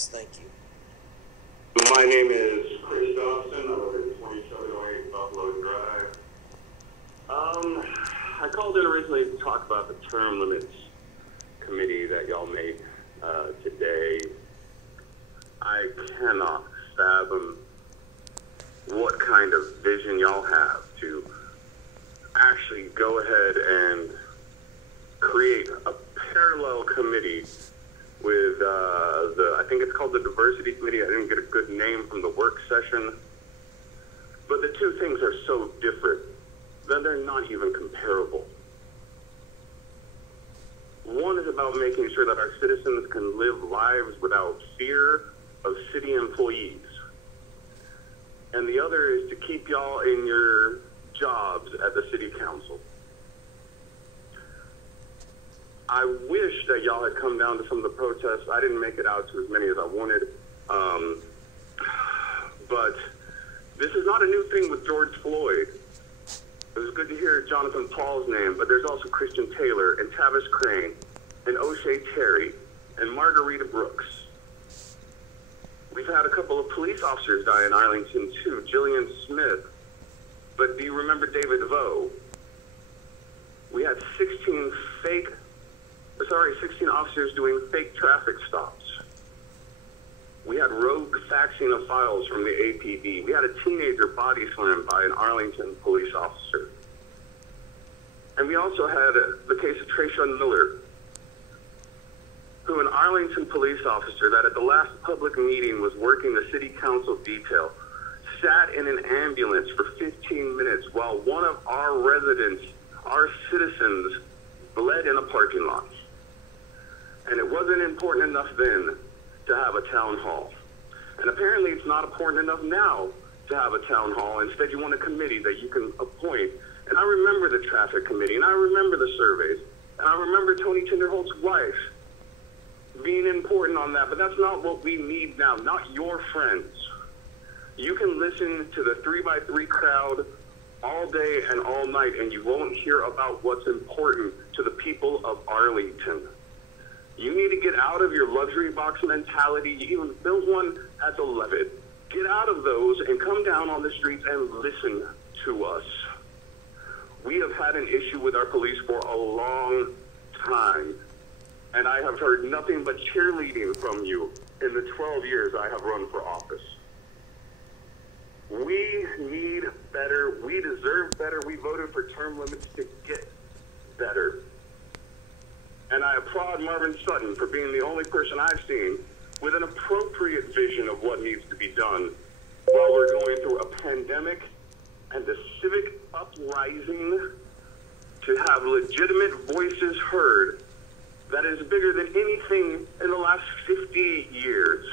comments. Thank you. My name is Chris Dobson. I live at 2708 Buffalo Drive. I called in originally to talk about the term limits committee that y'all made today. I cannot fathom what kind of vision y'all have to actually go ahead and create a parallel committee with I think it's called the Diversity Committee. I didn't get a good name from the work session. But the two things are so different that they're not even comparable. One is about making sure that our citizens can live lives without fear of city employees. And the other is to keep y'all in your jobs at the city council. I wish that y'all had come down to some of the protests. I didn't make it out to as many as I wanted. But this is not a new thing with George Floyd. It was good to hear Jonathan Paul's name, but there's also Christian Taylor and Tavis Crane and O'Shea Terry and Margarita Brooks. We've had a couple of police officers die in Arlington too, Jillian Smith. But do you remember David Vo? We had 16 officers doing fake traffic stops. We had rogue faxing of files from the APD. We had a teenager body slammed by an Arlington police officer. And we also had the case of Trayshawn Miller, who an Arlington police officer that at the last public meeting was working the city council detail, sat in an ambulance for 15 minutes while one of our residents, our citizens, bled in a parking lot. And it wasn't important enough then to have a town hall. And apparently it's not important enough now to have a town hall. Instead, you want a committee that you can appoint. And I remember the traffic committee, and I remember the surveys, and I remember Tony Tinderholt's wife being important on that, but that's not what we need now, not your friends. You can listen to the 3x3 crowd all day and all night, and you won't hear about what's important to the people of Arlington. You need to get out of your luxury box mentality. You even build one at the Levitt. Get out of those and come down on the streets and listen to us. We have had an issue with our police for a long time, and I have heard nothing but cheerleading from you in the 12 years I have run for office. We need better. We deserve better. We voted for term limits to get better. And I applaud Marvin Sutton for being the only person I've seen with an appropriate vision of what needs to be done while we're going through a pandemic and a civic uprising to have legitimate voices heard that is bigger than anything in the last 50 years.